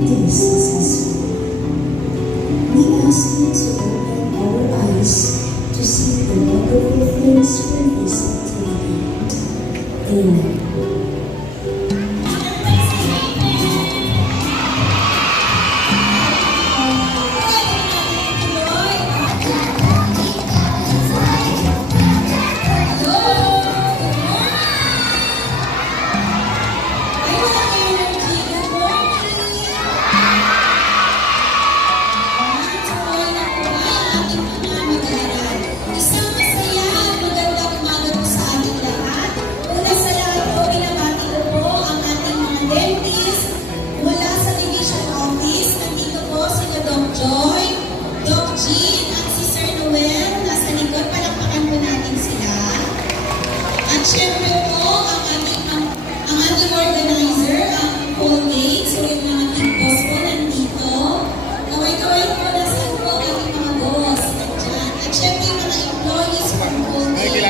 this assessment. We ask you to open our eyes to see the wonderful things we're facing today. Amen. Siyempre po, ang ating organizer, ang Colgate, so yung mga big boss po nandito. Kaway-kaway po na saan po ang ating mga boss. Nandyan. At siyempre yung mga employees from Colgate.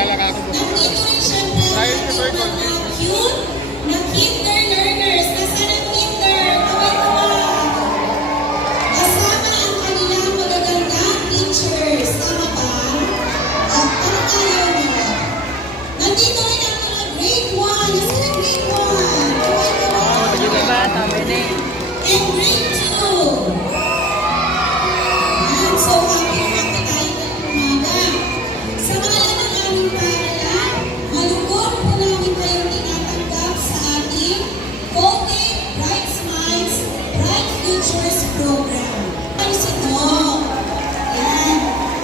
Nandito rin siyempre ang ating mga cute na kinder learners. Nasaan ang kinder? Kaway-kaway. Kasama ang kanilang magagandang teachers. Tama ba? At ano tayo nila? Nandito rin ang mga grade 1. Nasaan ang grade 1? And grade 2. I'm so happy tayo ng umaga. Sa ngalan ng aming paaralan, malugod po namin kayong tinatanggap sa ating Colgate Bright Smiles, Bright Futures Program. Ano si Doc? Yan.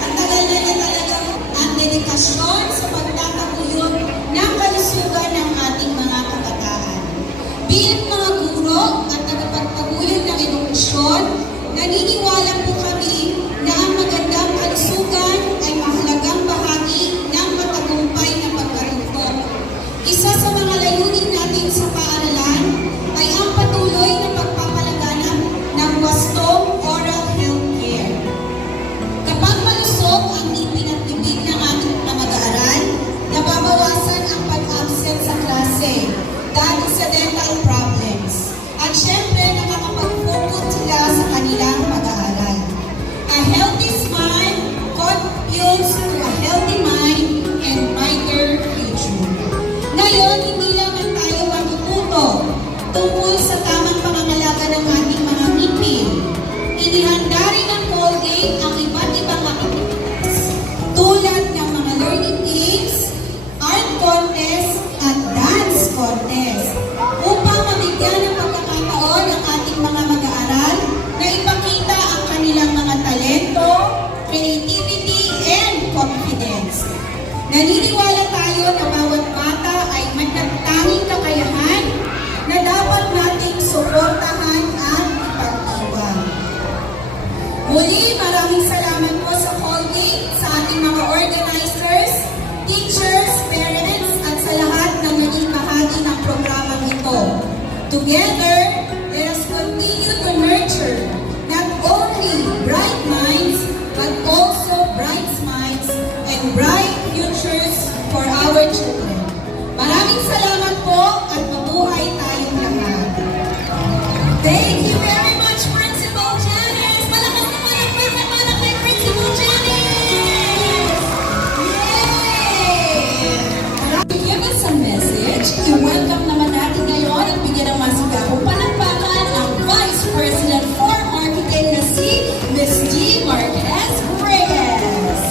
Ang tagal na niya talagang ang dedikasyon sa pagtataguyod ng kalusugan ng ating mga kabataan. Bilang mga guro at tagapagpaguyod ng edukasyon, naniniwala po kami na ang magandang kalusugan ay mahalagang bahagi ng matagumpay na pagkatuto. Isa sa mga layunin natin sa paaralan ay ang patuloy na pagpapalaganap ng wastong oral health care. Kapag malusog ang ngipin at bibig ng ating mga mag-aaral, nababawasan ang pag-absent sa klase dahil sa dental problems. At syempre, nakakapag-focus sila sa kanilang pag-aaral. A healthy smile contributes to a healthy mind and brighter future. Ngayon, hindi lamang tayo matututo tungkol sa tamang pangangalaga ng ating mga ngipin. Inihanda rin ng Colgate ang iba't ibang activities tulad ng mga learning games, art contest, at dance contest upang mabigyan ng pagkakataon ang ating mga mag-aaral na ipakita ang kanilang mga talento, creativity, and confidence. Naniniwala tayo na bawat bata ay may nagtanging kakayahan na dapat nating suportahan at ipag-iwan. Muli, maraming salamat po sa Colgate, sa ating mga organizers, teachers, parents, at sa lahat na naging bahagi ng programang ito. Together, let us continue to nurture not only bright minds, but also bright smiles and bright futures for our children. Maraming salamat po at mabuhay tayong lahat. Thank you very much, Principal Janice! Malakas naman ang pagkamanak kay Principal Janice! Yay! Give us a message. I-welcome naman natin ngayon at bigyan ng masigapong palakpakan ang Vice President for Marketing na si Ms. G. Marquez Reyes.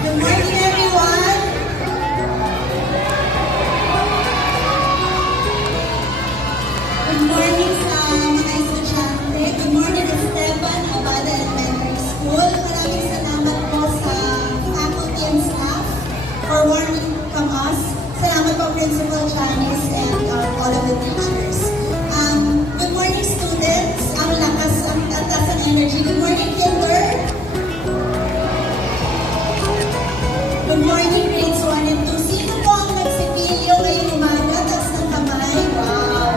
Good morning, everyone. Good morning sa mga estudyante. Good morning, Esteban Abada Elementary School. Maraming salamat po sa faculty and staff for welcoming us. Salamat po, Principal Janice and all of the teachers. Good morning, students. Ang lakas, ang tatas ng energy. Good morning, Kinder. Good morning, grades 1 and 2. Sino po ang nagsipilyo ngayong umaga? Taas ng kamay. Wow!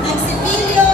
Nagsipilyo.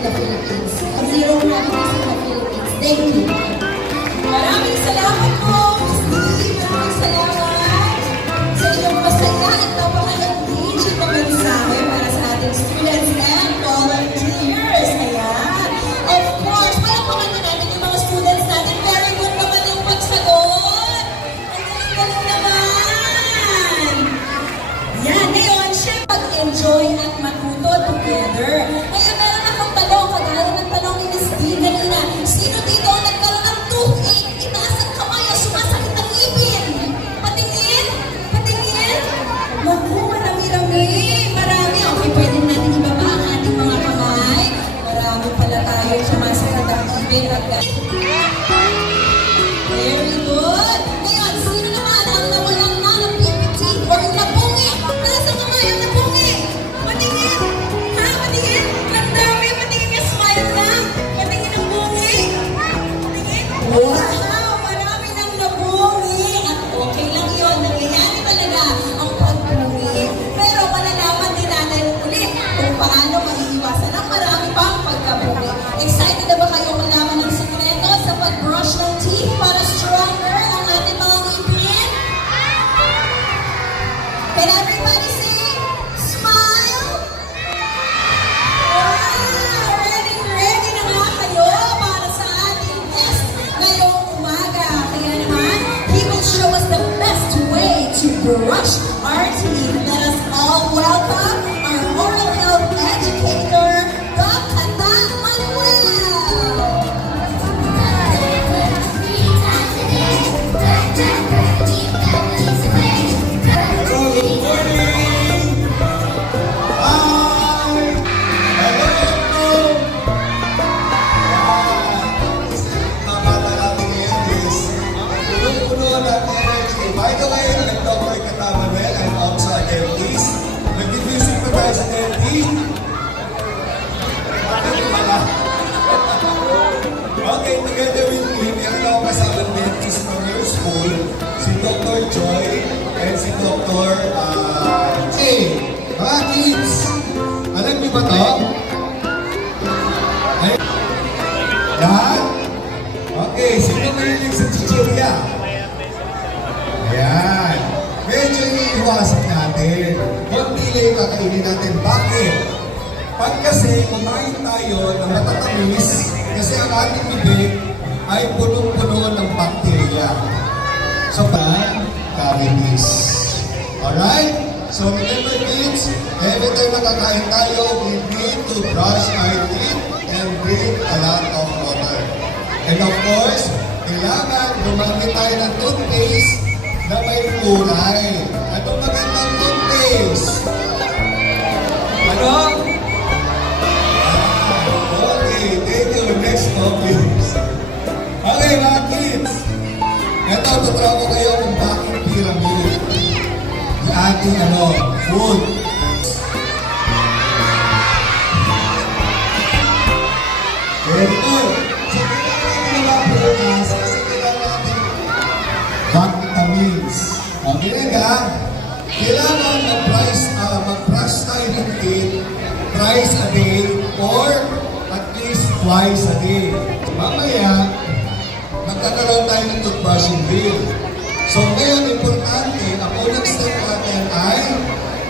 in the Philippines. Zero gravity in the Philippines. Thank you. Maraming salamat po, Miss Lee. Maraming salamat sa inyong masaya at napaka-engaging na mensahe para sa ating students and volunteers. Ayan. Of course, palakpakan na natin yung mga students natin. Very good naman yung pagsagot. Ang galing naman. Yan, ngayon, syempre, mag-enjoy at matuto together. Ngayon, meron akong tanong, kagaya ng tanong ni Miss D kanina. Sino dito ang nagkaroon ng toothache? Itaas ang kamay at sumasakit ang ngipin. Patingin? Patingin? Naku, marami-rami. Marami. Okay, pwede natin ibaba ang ating mga kamay. Marami pala tayo sumasakit ang ngipin at very good. Ngayon, sino naman ang nawalan na ng PPT or yung nabungi? Nasa kamay ang nabungi? Patingin? Ha? Patingin? Ang dami. Patingin niya. Smile lang. Patingin ang bungi. Patingin. Wow! Marami nang nabungi. At okay lang yun. Nangyayari talaga ang pagbungi. Pero malalaman din natin ulit kung paano maiiwasan ang marami pang pagkabungi. Excited na ba kayo malaman ng sikreto sa pag-brush ng teeth para stronger ang ating mga ngipin? Can everybody say, smile? Wow! Ready na nga kayo para sa ating test ngayong umaga. Kaya naman, he will show us the best way to brush our teeth. Let us all welcome our oral health educator, Doc Kata Manuel. Hello, good morning! Hi! Hello! Tama na natin ngayon is puno-puno ng energy. By the way, I'm Dr. Kata Manuel. I'm also a dentist. Nag-visit pa tayo sa dentist. Bakit wala? Okay, together with me, meron ako kasama dentist from your school, si Dr. Joy and si Dr. Hey, mga kids, alam niyo ba to? Ay, lahat? Okay, sino mahilig sa chichirya? Ayan. Medyo iiwasan natin. Konti lang yung kakainin natin. Bakit? Pag kasi kumain tayo ng matatamis, kasi ang ating bibig ay punong-puno ng bakterya. So, cavities. Alright? So, remember kids, every time nakakain tayo, we need to brush our teeth and drink a lot of water. And of course, kailangan gumamit tayo ng toothpaste na may kulay. Anong magandang toothpaste? Ano? Okay, thank you. Next please. Okay, mga kids. Ito, tuturo ko kayo kung bakit pyramid. Yung ating food. Very good. So, kailangan natin na bukas kasi kailangan natin vitamins. Okay na ka? Kailangan mag-brush tayo ng teeth thrice a day or at least twice a day. Mamaya, magkakaroon tayo ng toothbrushing drill. So ngayon, importante, ang unang step natin ay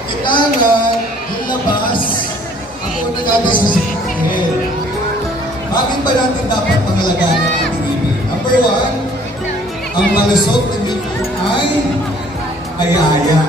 kailangan yung labas ang unang natin sa sikil. Bakit ba natin dapat pangalagaan ang ating ibig? Number one, ang malusog na ngipin ay ayaya.